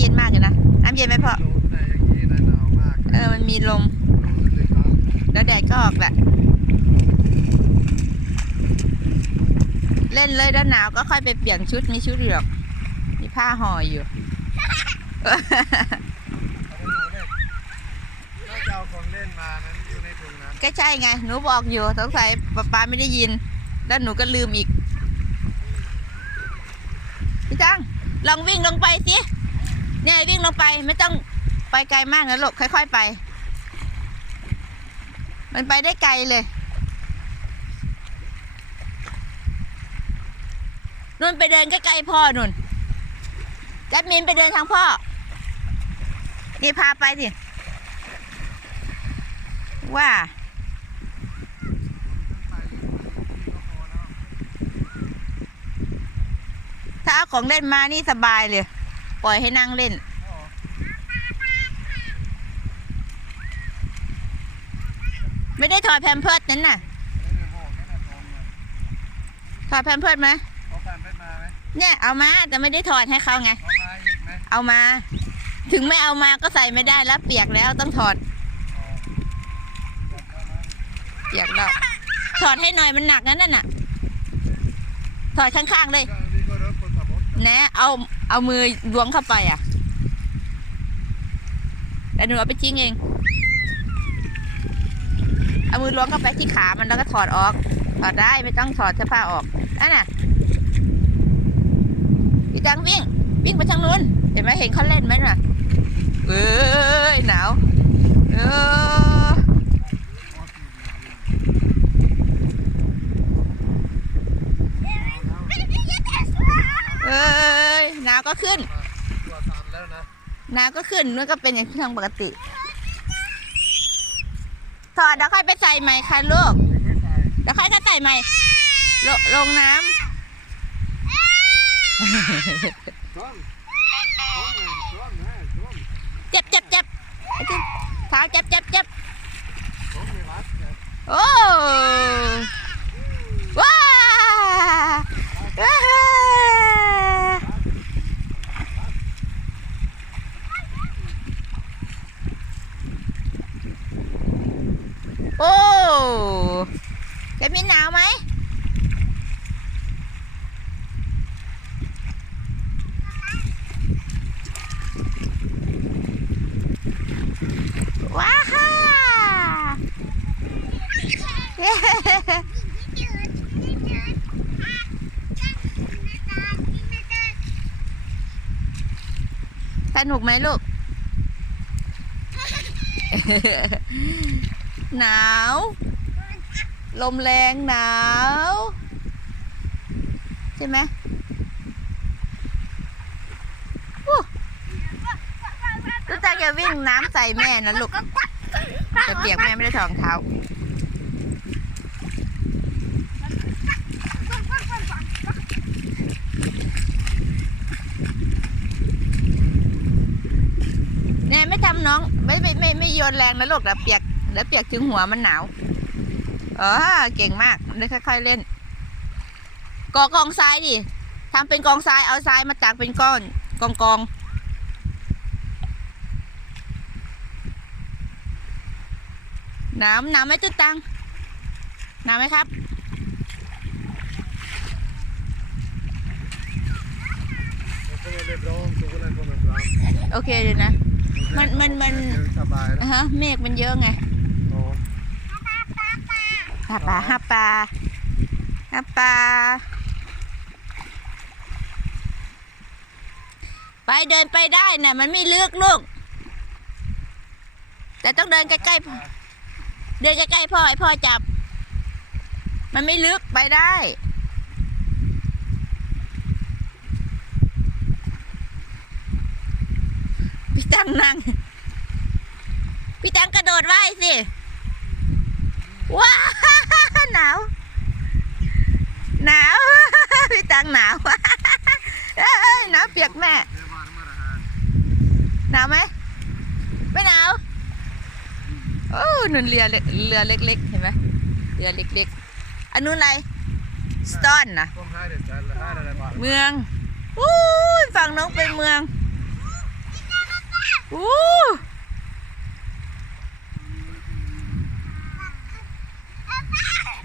พ่อลมแต่อย่างนี้นะหนาวมากเออ มันมีลมเลยครับแล้วแดดก็ออกแหละ เล่นเลยแล้วหนาวก็ค่อยไปเปลี่ยนชุด มีชุดอยู่หรอก มีผ้าห่ออยู่เอาไปหนูเนี่ยถ้าจะเอาของเล่นมานั้นอยู่ในถุงนั้นก็ใช่ไง หนูบอกอยู่ สงสัยป๊าป๊าไม่ได้ยิน แล้วหนูก็ลืมอีก พี่จัง ลองวิ่งลงไปสิ เนี่ยวิ่งลงไปไม่ต้องไปไกลมากนะลูกค่อย ๆไป มันไปได้ไกลเลยนุ่นไปเดินใกล้ๆพ่อนุ่นจัดมินไปเดินทางพ่อ นี่พาไปสิ ว่า ถ้าเอาของเล่นมานี่สบายเลย ปล่อยให้นั่งเล่นอ๋อไม่ได้ถอดแพมเพิร์ดนั้นน่ะไม่ได้บอกแค่นั้นพอเนี่ยถอดแพมเพิร์ดไหมเอาแฟนเป็นมาไหมเนี่ยเอามาแต่ไม่ได้ถอดให้เขาไงเอามาอีกไหมเอามา ถึงไม่เอามาก็ใส่ไม่ได้แล้วเปียกแล้วต้องถอดอ๋อเดี๋ยวเอามาเปียกแล้วถอดให้หน่อยมันหนักนั่นน่ะถอดข้างๆเลยก็นี่ก็รถคนขับรถแหนะเอา เอามือล้วงเข้าไปอะ แต่หนูเอาไปทิ้งเอง เอามือล้วงเข้าไปที่ขามันแล้วก็ถอดออก ถอดได้ไม่ต้องถอดเสื้อผ้าออกนั่นน่ะพี่จังวิ่ง วิ่งไปทางนู้น เห็นไหมเห็นเขาเล่นไหมน่ะเอ้ยหนาวเออเอ้ยหนาว ก็ขึ้นตัวสั่นแล้วนะหนาวก็ขึ้นนู่นก็เป็นอย่างที่ทางปกติ ถอดแล้วค่อยไปใส่ใหม่ค่ะลูกยังไม่ใส่แล้วค่อยก็ใส่ใหม่ลงลงน้ช่วงช่วงเลยช่วงนะช่วงำเจ็บเจ็บเจ็บไอ้ที่เท้าเจ็บเจ็บเจ็บช่วงในวัดเนี่ยโอ้ว้าว้าโอ้ จะมีหนาวไหมว้าฮ่าสนุกไหมลูก หนาว ลมแรงหนาว ใช่ไหมอู้รู้จักวิ่งน้ำใส่แม่นะลูกจะเปียกแม่ไม่ได้ถอดรองเท้าเนี่ยไม่ทำน้อง ไม่ไม่ไม่ไม่โยนแรงนะลูกเดี๋ยวเปียกเดี๋ยวเปียกถึงหัวมันหนาว อ๋อเก่งมากได้ค่อย ๆเล่นก่อกองทรายดิทำเป็นกองทรายเอาทรายมาตากเป็นก้อนกองกองหนาวหนาวไหมจุดตังหนาวไหมครับ Jag kommer bli bra om solen kommer fram. โอเคเลยนะ มันมันมัน Det är stabile. อะฮะเมฆมันเยอะไง Ja. หาปลาหาปลาหาปลาไปเดินไปได้น่ะมันไม่ลึกลูก แต่ต้องเดินใกล้ๆพ่อเดินใกล้ๆพ่อให้พ่อจับ มันไม่ลึกไปได้พี่ตังนั่ง พี่ตังกระโดดว่ายสิ ว้าหนาว หนาวพี่ตังหนาวเอ้ยหนาวเปียกแม่ หนาวไหมไม่หนาวโอ้หนุนเรือเล็กเรือเล็กๆเห็นไหมเรือเล็กๆอันนู้นอะไรสตอนนะเมืองอู้ยฝั่งน้องเป็นเมืองอู้ อะไรกัน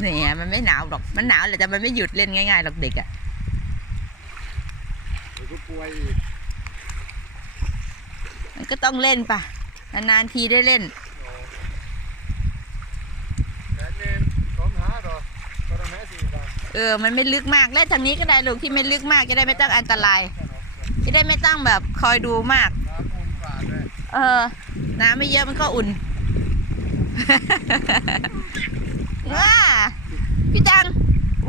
เนี่ยมันไม่หนาวหรอก มันหนาวแหละแต่มันไม่หยุดเล่นง่ายๆหรอกเด็กอะเดี๋ยวก็ป่วยอีกมันก็ต้องเล่นปะนานๆทีได้เล่นโอ้แดดเล่นสองหาดอกก็ต้องแม่สี่บาทเออ มันไม่ลึกมากเล่นทางนี้ก็ได้ลูกที่ไม่ลึกมากจะได้ไม่ต้องอันตรายแค่นั้นจะได้ไม่ต้องแบบคอยดูมากน้ำอุ่นกว่าด้วยเออ น้ำไม่เยอะมันก็อุ่น ว้าพี่จัง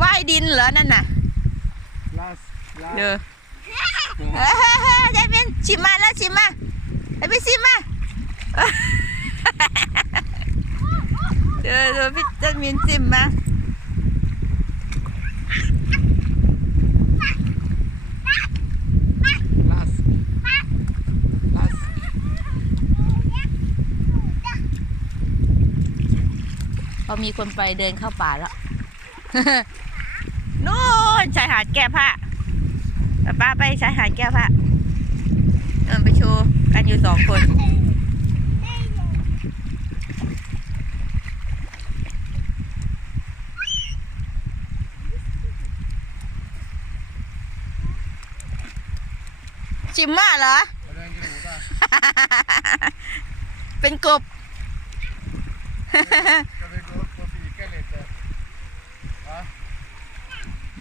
ว่ายดินเหรอนั่นน่ะลาสลาสเด้อเฮ้ยยายเป็นชิมมาแล้วชิมมาไอ้พี่ชิมมาเดี๋ยวเดี๋ยวพี่จังมินชิมมา ลาสลาส พ อมีคนไปเดินเข้าป่าแล้วนู่นชายหาดแก้ผ้าป้าป้าไปชายหาดแก้ผ้าเออไปโชว์กันอยู่สองคนชิมมาเหรอเดินกินหมูป่ะเป็นกบ จะไปดูตัวสีแก้เหล็กแต่ฮะ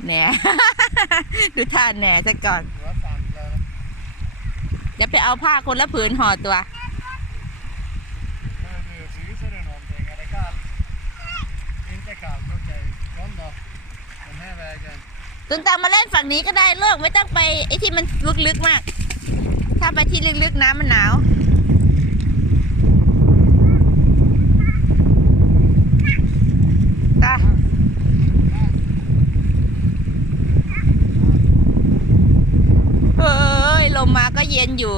แหน่ ดูท่าแหน่ซะก่อน หัวสั่นเลยนะเดี๋ยวไปเอาผ้าคนละผืนห่อตัวเออเดี๋ยวซื้อเสื้อหนอนเองอะไรกันอินเตอร์กาลเข้าใจร้อนดอกมันแม่แรงกันตุนตามมาเล่นฝั่งนี้ก็ได้เลิกไม่ต้องไปไอ้ที่มันลึกๆมาก ถ้าไปที่ลึกๆน้ำมันหนาว ตาเฮ้ย ลมมาก็ เย็นอยู่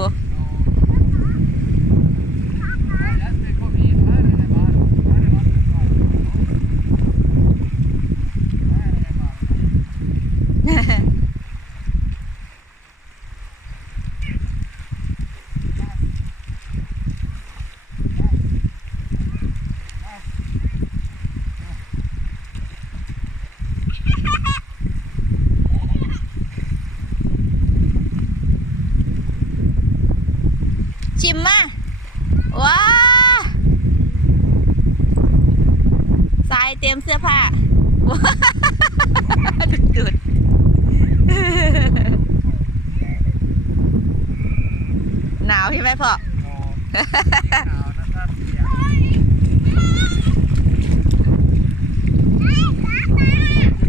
ชิมมาว้าทรายเต็มเสื้อผ้าว้าดุดดุดหนาวใช่ไหมพ่อ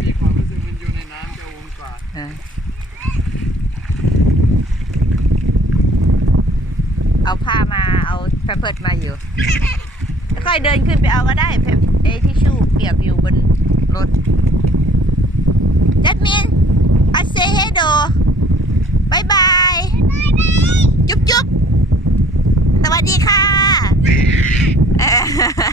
มีความรู้สึกมันอยู่ในน้ำจะอุ่นกว่า อะเอาผ้ามาเอาแพมเพิร์ดมาอยู่ ค่อยๆเดินขึ้นไปเอาก็ได้แพมเอทิชชู่เปียกอยู่บนรถจัดมินอาเซเฮโดบายบายจุ๊บจุ๊บสวัสดีค่ะเอ่อ